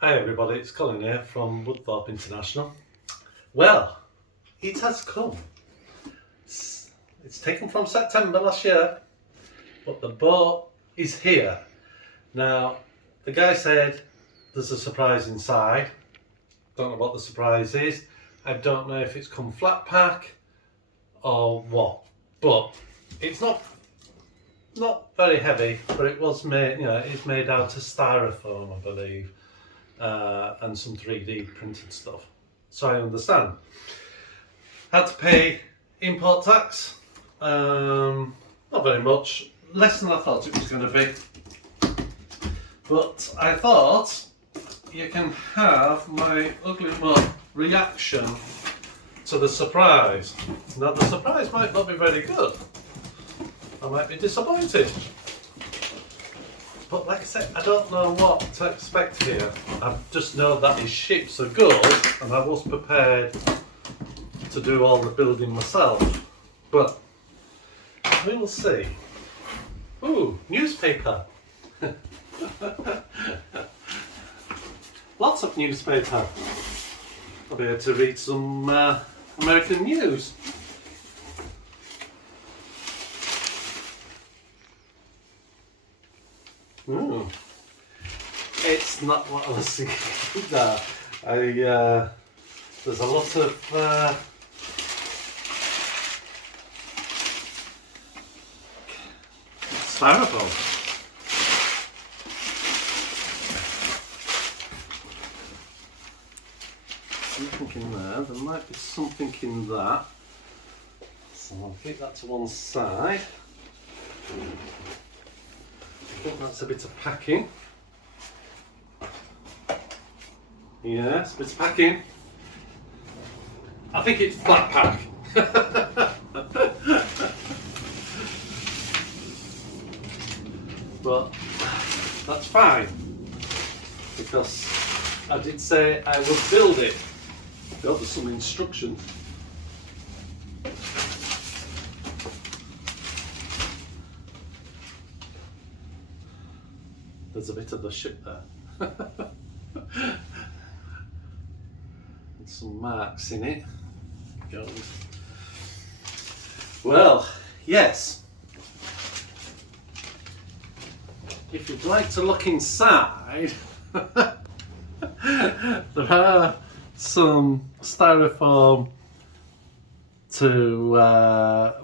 Hi everybody, it's Colin here from Woodthorpe International. Well, it has come. It's taken from September last year, but the boat is here. Now, the guy said there's a surprise inside. Don't know what the surprise is. I don't know if it's come flat pack or what, but it's not very heavy, but it was made, it's made out of styrofoam, I believe. And some 3D printed stuff. So I understand. Had to pay import tax. Not very much, less than I thought it was going to be. But I thought you can have my ugly mug reaction to the surprise. Now the surprise might not be very good. I might be disappointed. But like I said, I don't know what to expect here. I just know that his ships are good and I was prepared to do all the building myself. But we will see. Ooh, newspaper. Lots of newspaper. I'll be able to read some American news. Ooh. It's not what I was thinking. No, there's a lot of styrofoam. Something in there. There might be something in that. So I'll keep that to one side. I think that's a bit of packing. Yes, a bit of packing. I think it's flat pack. But that's fine, because I did say I would build it. There's some instructions. There's a bit of the ship there. And some marks in it. Goes. Well, yes. If you'd like to look inside, there are some styrofoam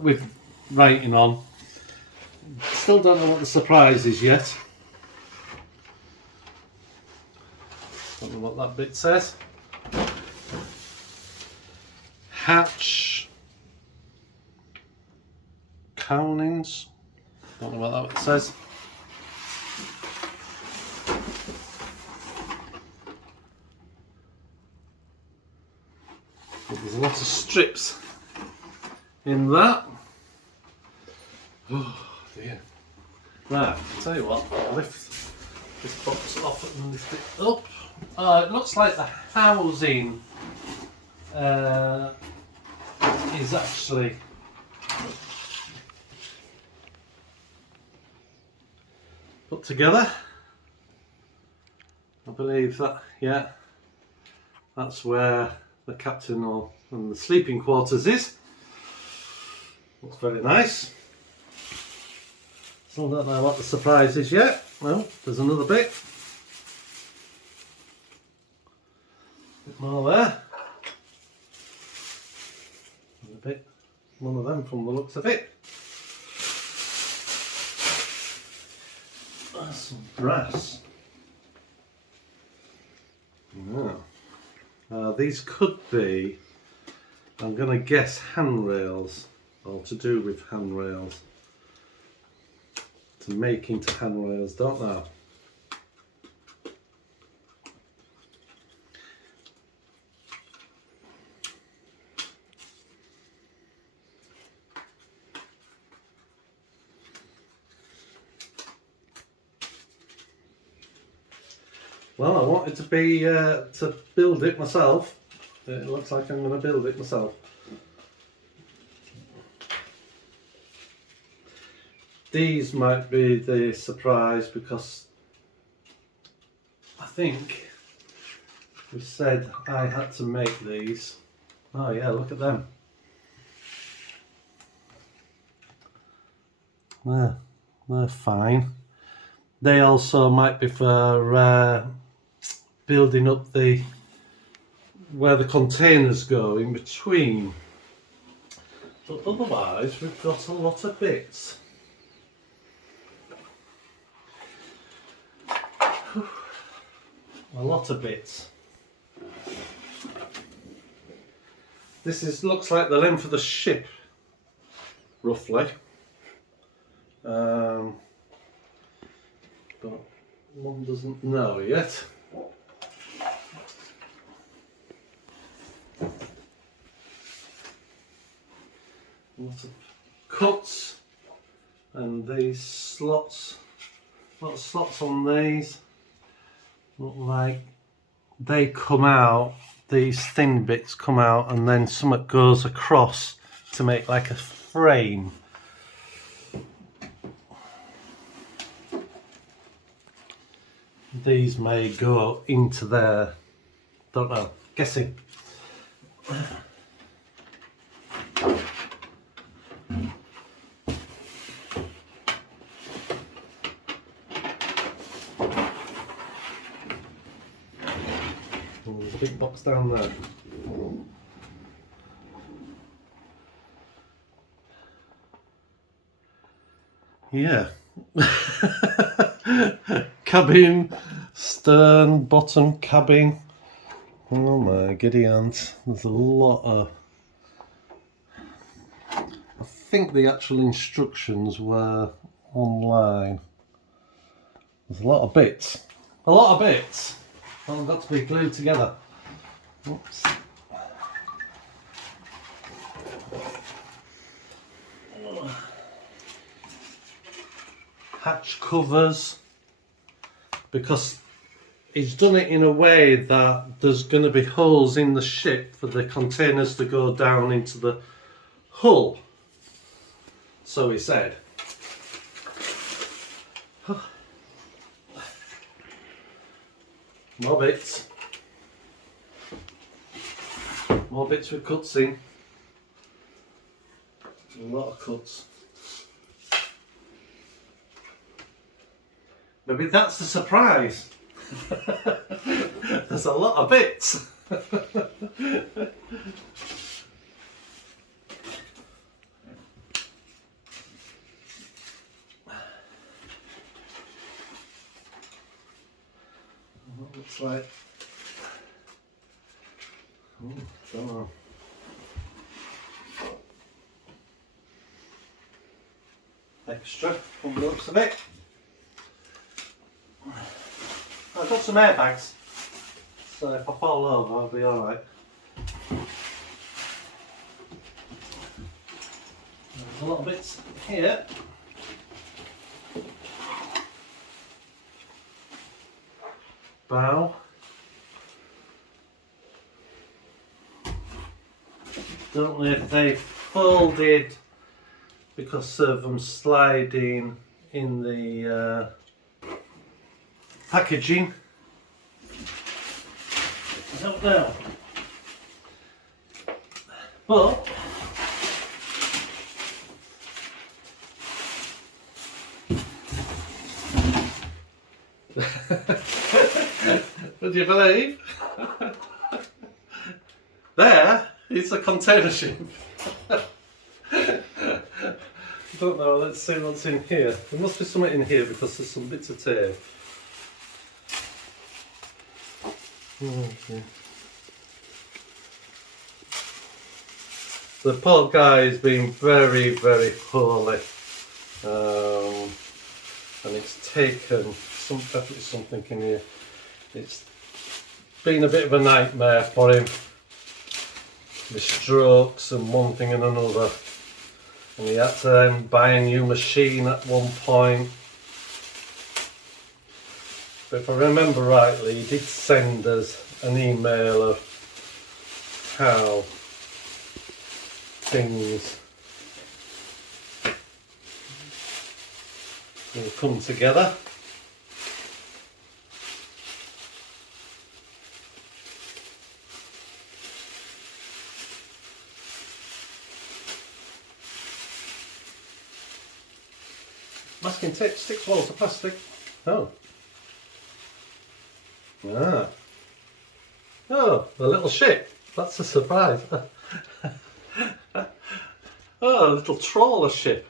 with writing on. Still don't know what the surprise is yet. Don't know what that bit says. Hatch Cownings. Don't know what that says. But there's a lot of strips in that. Oh dear. Right, I'll tell you what, I'll lift this box off and lift it up. It looks like the housing is actually put together. I believe that, yeah, that's where the captain and the sleeping quarters is. Looks very nice. Still don't know what the surprise is yet. Well, there's another bit. Bit more there. And a bit, one of them from the looks of it. That's some brass. Yeah. These could be, I'm going to guess, handrails, or to do with handrails. To make into handrails, don't know. Well, I wanted to be to build it myself. It looks like I'm going to build it myself. These might be the surprise because I think we said I had to make these. Oh yeah, look at them. They're fine. They also might be for building up where the containers go in between. But otherwise, we've got a lot of bits. A lot of bits. Looks like the length of the ship, roughly. But Mum doesn't know yet. Lots of cuts, and these slots, lot of slots on these. Look like they come out, these thin bits come out, and then something goes across to make like a frame. These may go into there, don't know, guessing. There's a big box down there. Yeah. Cabin, stern, bottom cabin. Oh my giddy aunt. There's a lot of... I think the actual instructions were online. There's a lot of bits. A lot of bits. All got to be glued together. Oops. Hatch covers, because he's done it in a way that there's going to be holes in the ship for the containers to go down into the hull, so he said. More bits. More bits with cuts in. A lot of cuts. Maybe that's the surprise. There's a lot of bits. What looks like? Don't know. Extra from the looks of it. I've got some airbags, so if I fall over I'll be alright. There's a lot of bits here. Bow. Don't know if they folded because of them sliding in the packaging. I don't know. But would you believe? There is a container ship. Don't know, let's see what's in here. There must be something in here because there's some bits of tape. Okay. The poor guy has been very, very poorly, and it's taken definitely something in here. It's been a bit of a nightmare for him, with strokes and one thing and another, and he had to then buy a new machine at one point. But if I remember rightly, he did send us an email of how things will come together. Masking tape sticks walls of plastic. Oh. Ah. Oh, a little ship. That's a surprise. Oh, a little trawler ship.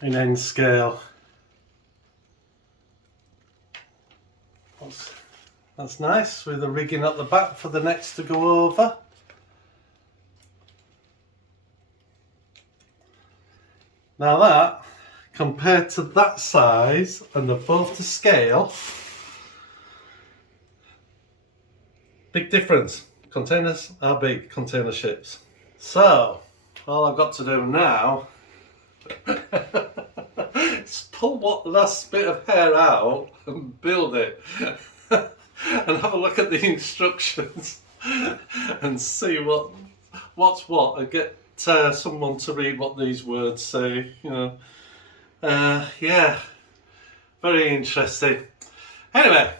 In N scale. That's nice, with the rigging at the back for the nets to go over. Now that, compared to that size, and they're both to scale, big difference. Containers are big, container ships. So, all I've got to do now is pull what last bit of hair out and build it. And have a look at the instructions and see what's what, and get someone to read what these words say, you know. Yeah, very interesting. Anyway,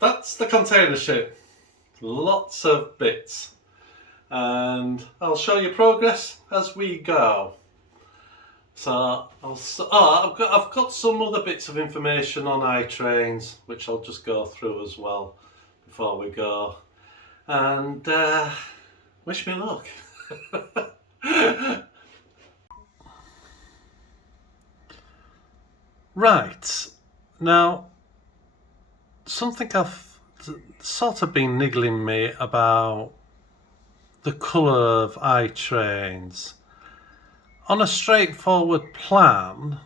that's the container ship. Lots of bits, and I'll show you progress as we go. So I've got some other bits of information on itrains, which I'll just go through as well before we go, and wish me luck. Right, now something I've sort of been niggling me about the colour of itrains. On a straightforward plan,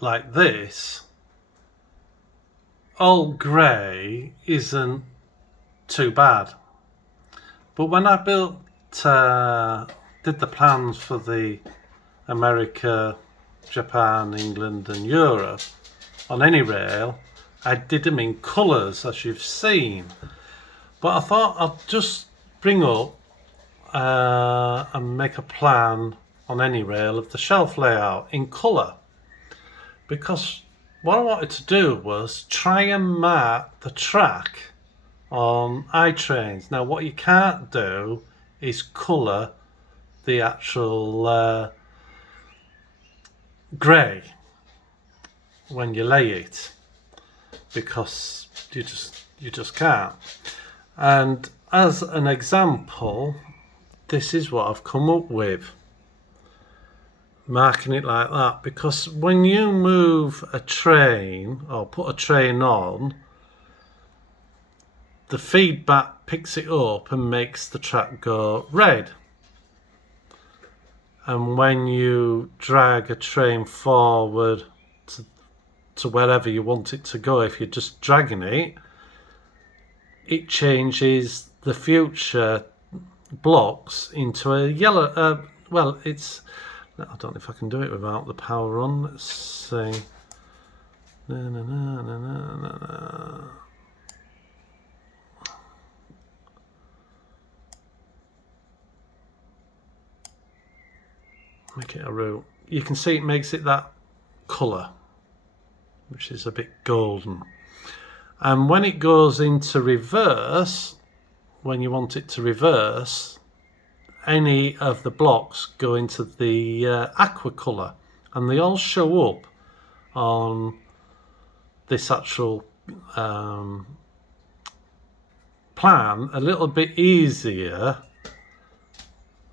like this, all grey isn't too bad. But when I did the plans for the America, Japan, England and Europe on any rail, I did them in colours, as you've seen. But I thought I'd just bring up and make a plan on any rail of the shelf layout in colour, because what I wanted to do was try and mark the track on itrains. Now what you can't do is colour the actual grey when you lay it, because you just can't. And as an example, this is what I've come up with, marking it like that, because when you move a train or put a train on, the feedback picks it up and makes the track go red. And when you drag a train forward to wherever you want it to go, if you're just dragging it, it changes the future blocks into a yellow, well, it's, I don't know if I can do it without the power on. Let's see. Make it a route. You can see it makes it that colour, which is a bit golden. And when it goes into reverse, when you want it to reverse, any of the blocks go into the aqua colour, and they all show up on this actual plan a little bit easier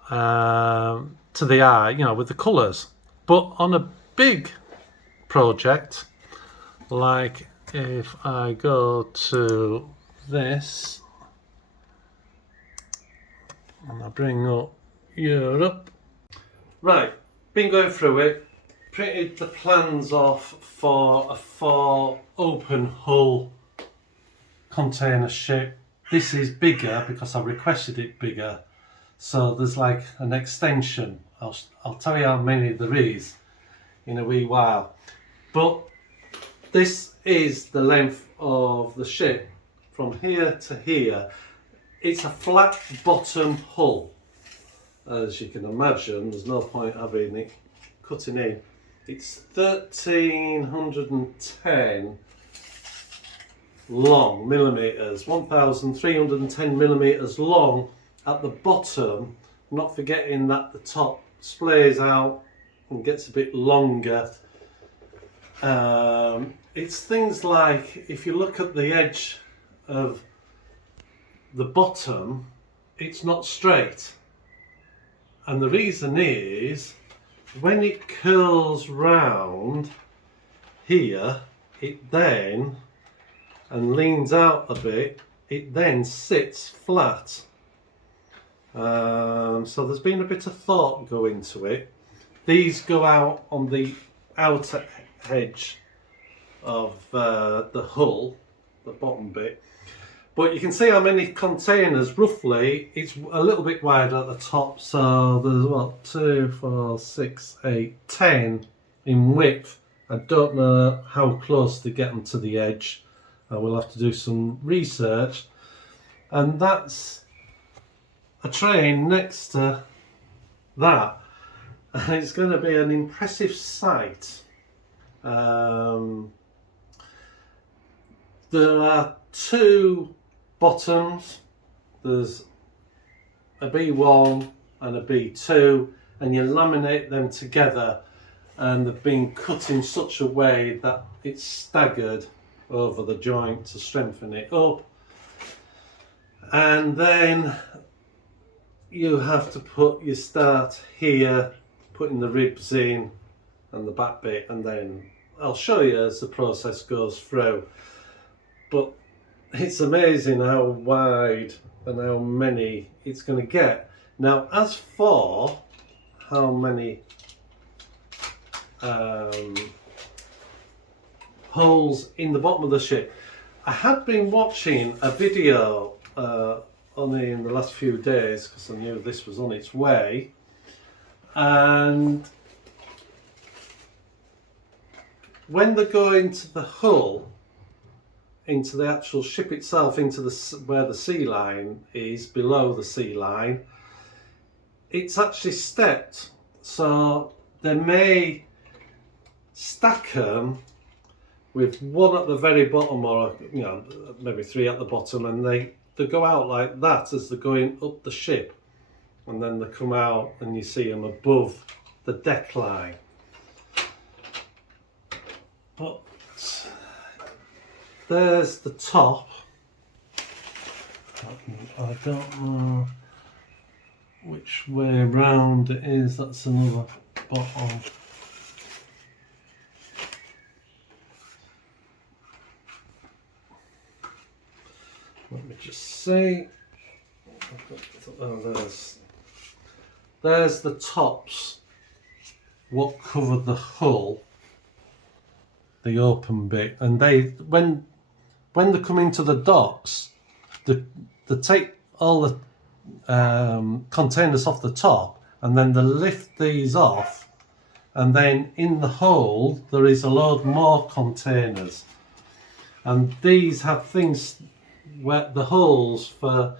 to the eye, you know, with the colours. But on a big project, like if I go to this and I bring up Europe, right, been going through it, printed the plans off for a 4 open hull container ship. This is bigger because I requested it bigger, so there's like an extension. I'll tell you how many there is in a wee while, but this is the length of the ship from here to here. It's a flat bottom hull, as you can imagine. There's no point having it cutting in. It's 1310 long millimeters, 1310 millimeters long, at the bottom, not forgetting that the top splays out and gets a bit longer. It's things like, if you look at the edge of the bottom, it's not straight. And the reason is, when it curls round here, it then, and leans out a bit, it then sits flat. So there's been a bit of thought go into it. These go out on the outer edge of the hull, the bottom bit. But you can see how many containers, roughly, it's a little bit wider at the top. So there's what, 2, 4, 6, 8, 10 in width. I don't know how close to get them to the edge. I will have to do some research. And that's a train next to that. And it's going to be an impressive sight. There are 2 bottoms. There's a B1 and a B2, and you laminate them together, and they've been cut in such a way that it's staggered over the joint to strengthen it up. And then you have to you start here, putting the ribs in and the back bit, and then I'll show you as the process goes through. But it's amazing how wide and how many it's going to get. Now, as for how many holes in the bottom of the ship, I had been watching a video only in the last few days, because I knew this was on its way, and when they go into the hull, into the actual ship itself, into where the sea line is, below the sea line, it's actually stepped. So they may stack them with 1 at the very bottom, or maybe 3 at the bottom, and they go out like that as they're going up the ship, and then they come out and you see them above the deck line. But there's the top. I don't know which way round it is. That's another bottom. Let me just see. Oh, there's the tops, what covered the hull, the open bit, and they when they come into the docks, they take all the containers off the top, and then they lift these off, and then in the hole there is a load more containers, and these have things where the holes for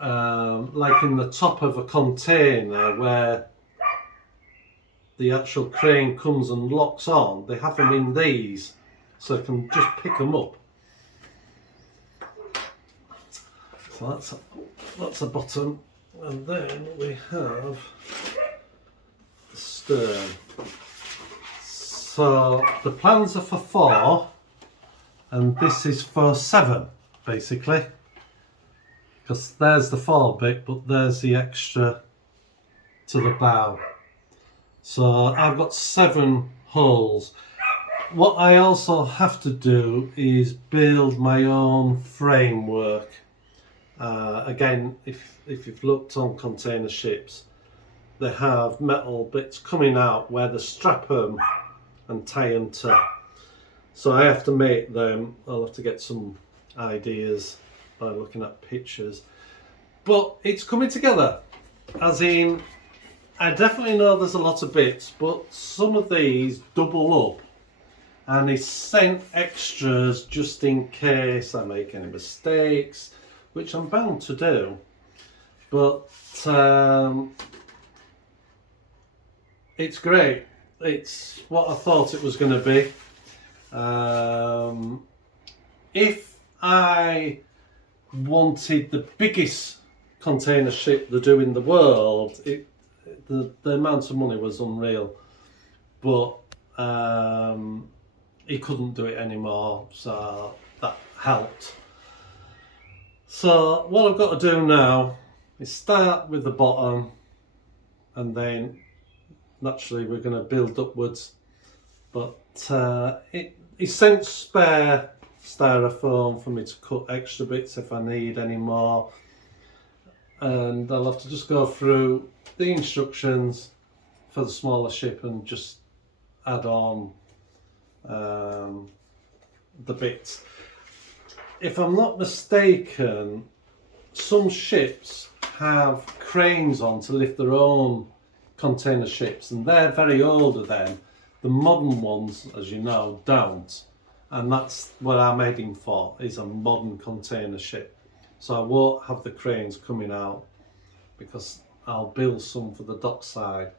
like in the top of a container where the actual crane comes and locks on, they have them in these so they can just pick them up. So that's a bottom, and then we have the stern. So the plans are for 4 and this is for 7 basically, because there's the 4 bit, but there's the extra to the bow. So I've got 7 holes. What I also have to do is build my own framework. Again, if you've looked on container ships, they have metal bits coming out where they strap them and tie them to. So I have to make them. I'll have to get some ideas by looking at pictures. But it's coming together, as in, I definitely know there's a lot of bits, but some of these double up and it's sent extras just in case I make any mistakes, which I'm bound to do. But it's great. It's what I thought it was going to be. If I wanted the biggest container ship they do in the world, the amount of money was unreal. But he couldn't do it anymore, so that helped. So what I've got to do now is start with the bottom, and then naturally we're going to build upwards. But he sent spare styrofoam for me to cut extra bits if I need any more, and I'll have to just go through the instructions for the smaller ship and just add on the bits. If I'm not mistaken, some ships have cranes on to lift their own container ships, and they're very older then. The modern ones, as you know, don't, and that's what I'm heading for, is a modern container ship. So I won't have the cranes coming out because I'll build some for the dockside,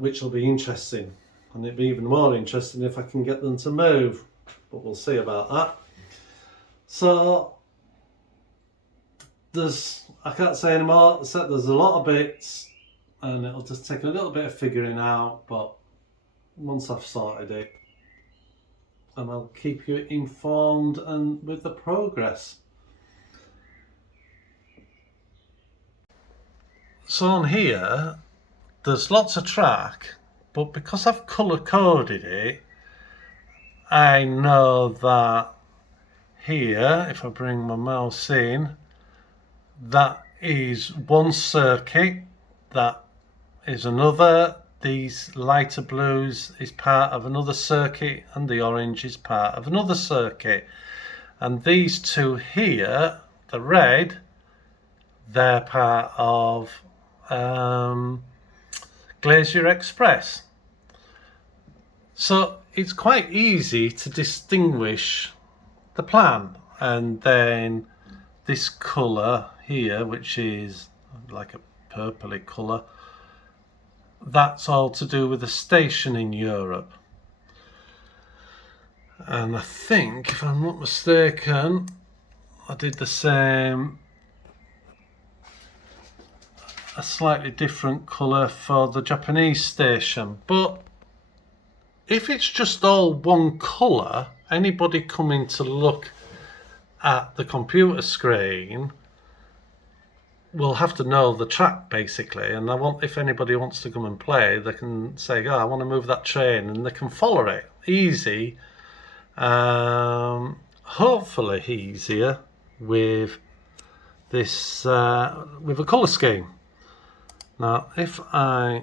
which will be interesting, and it'll be even more interesting if I can get them to move, but we'll see about that. So I can't say any more except there's a lot of bits, and it'll just take a little bit of figuring out, but once I've sorted it, and I'll keep you informed and with the progress. So on here there's lots of track, but because I've colour coded it, I know that here, if I bring my mouse in, that is one circuit, that is another, these lighter blues is part of another circuit, and the orange is part of another circuit, and these two here, the red, they're part of Glacier Express. So it's quite easy to distinguish the plan. And then this colour here, which is like a purpley colour, that's all to do with a station in Europe. And I think, if I'm not mistaken, I did the same, a slightly different colour for the Japanese station. But if it's just all one colour, anybody coming to look at the computer screen will have to know the track basically, and if anybody wants to come and play, they can say, oh, I want to move that train, and they can follow it easy. Hopefully easier with this with a colour scheme. Now if I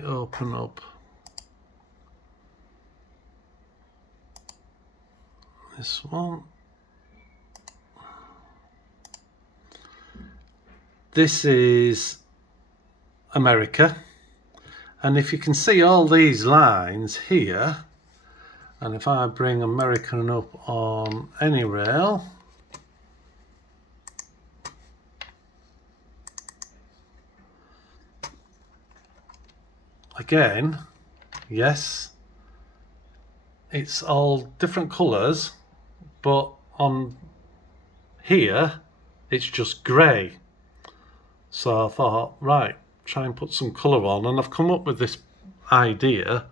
open up this one, this is America, and if you can see all these lines here, and if I bring American up on any rail, again, yes, it's all different colours, but on here it's just grey. So I thought, right, try and put some colour on, and I've come up with this idea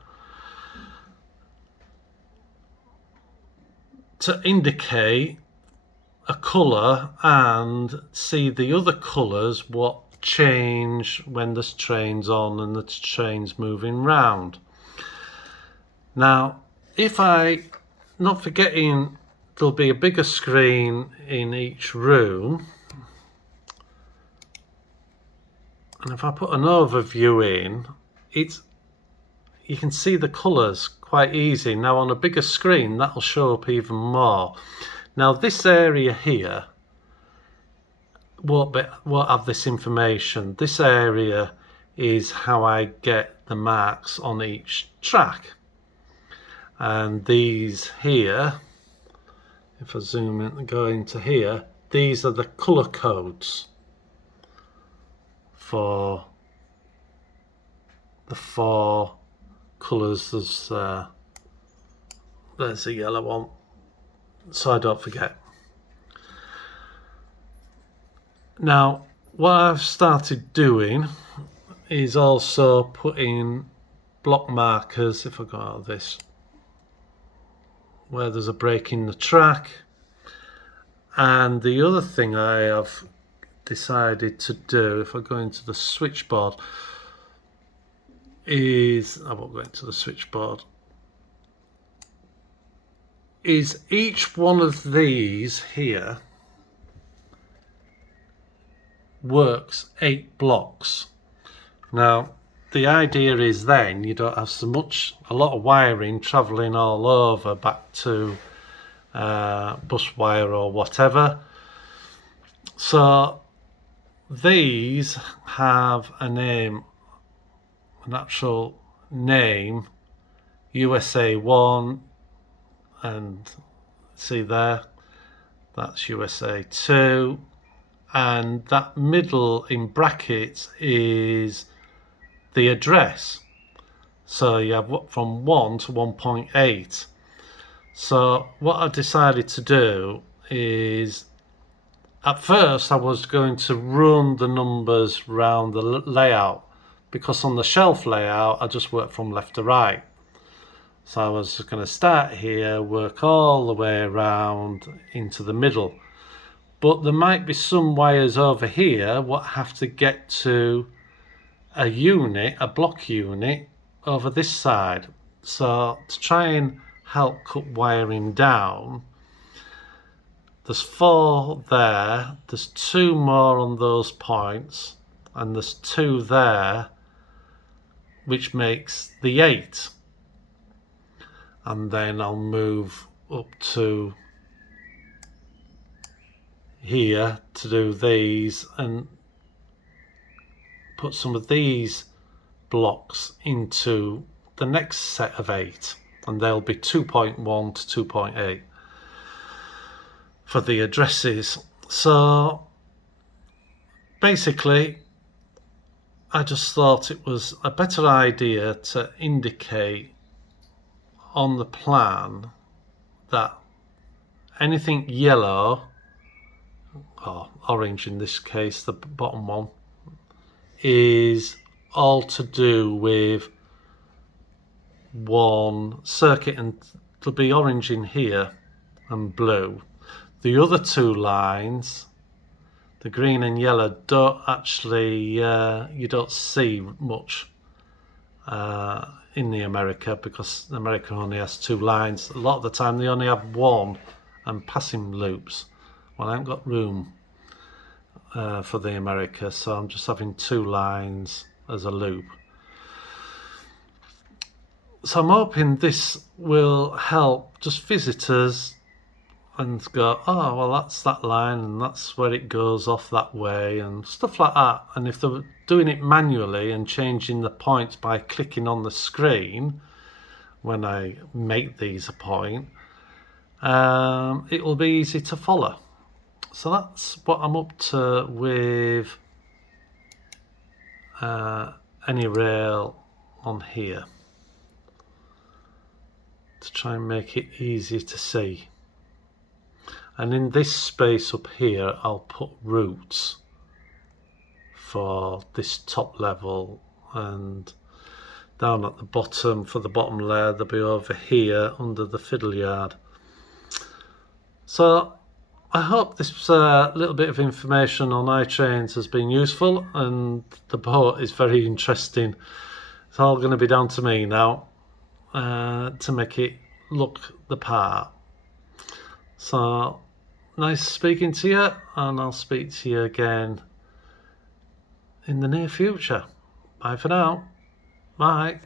to indicate a colour and see the other colours what change when this train's on and the train's moving round. Now if not forgetting there'll be a bigger screen in each room, and if I put an overview in, you can see the colours quite easy. Now on a bigger screen that'll show up even more. Now this area here won't have this information. This area is how I get the marks on each track, and these here, if I zoom in and go into here, these are the colour codes for the 4 colours. There's There's the yellow one, so I don't forget. Now, what I've started doing is also putting block markers, if I go out of this, where there's a break in the track. And the other thing I have decided to do, if I go into the switchboard, is, I won't go into the switchboard, is each one of these here works 8 blocks. Now, the idea is then you don't have a lot of wiring travelling all over back to bus wire or whatever. So these have a name, an actual name, USA 1, and see there, that's USA 2, and that middle in brackets is the address. So you have from 1 to 1.8. So what I decided to do is, at first I was going to run the numbers round the layout, because on the shelf layout I just work from left to right. So I was going to start here, work all the way around into the middle. But there might be some wires over here what have to get to a unit, a block unit, over this side. So to try and help cut wiring down, there's 4 there, there's 2 more on those points, and there's 2 there, which makes the 8. And then I'll move up to here to do these and put some of these blocks into the next set of 8, and they'll be 2.1 to 2.8 for the addresses. So basically I just thought it was a better idea to indicate on the plan that anything yellow, or orange in this case, the bottom one, is all to do with one circuit, and there'll be orange in here and blue. The other 2 lines, the green and yellow, don't actually, you don't see much in the America, because America only has 2 lines. A lot of the time they only have 1 and passing loops. Well, I haven't got room for the America, so I'm just having 2 lines as a loop. So I'm hoping this will help just visitors and go, oh well, that's that line and that's where it goes off that way and stuff like that. And if they're doing it manually and changing the points by clicking on the screen when I make these a point, it will be easy to follow. So that's what I'm up to with any rail on here, to try and make it easy to see. And in this space up here I'll put routes for this top level, and down at the bottom for the bottom layer they'll be over here under the fiddle yard. So I hope this little bit of information on iTrains has been useful, and the boat is very interesting. It's all going to be down to me now to make it look the part. So nice speaking to you, and I'll speak to you again in the near future. Bye for now. Bye.